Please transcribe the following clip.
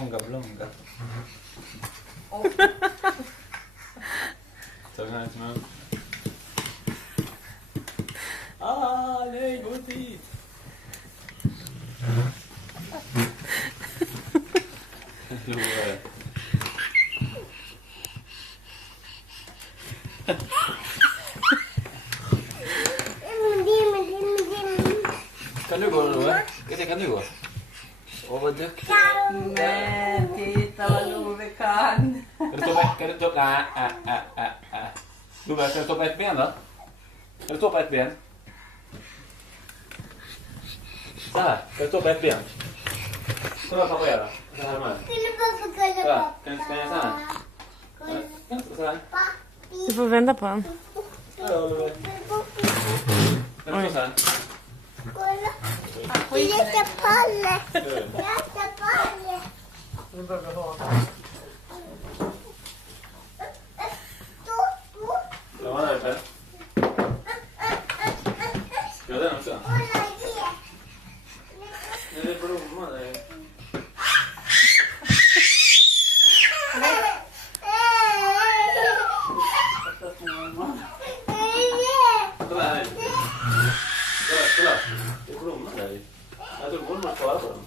Många blomga. Ta den här till mig. Nej, gå inte hit. Kan du gå Love? Kan du gå? Åh, vad duktig. Nej, titta vad Love kan. Kan du stå på... Nej. Love, kan du stå på ett ben då? Kan du stå på ett ben? Så här, kan du stå på ett ben? Så vad pappa göra? Så här med. Kan du göra så här? Så här. Du får vända på den. Kan du stå så här? Nu börjar vi ha. Ja, vad är det? Ja, den också. Det är blomma där. Kolla här. Kolla. Det är blomma där. Jag tror blommor svarar på dem.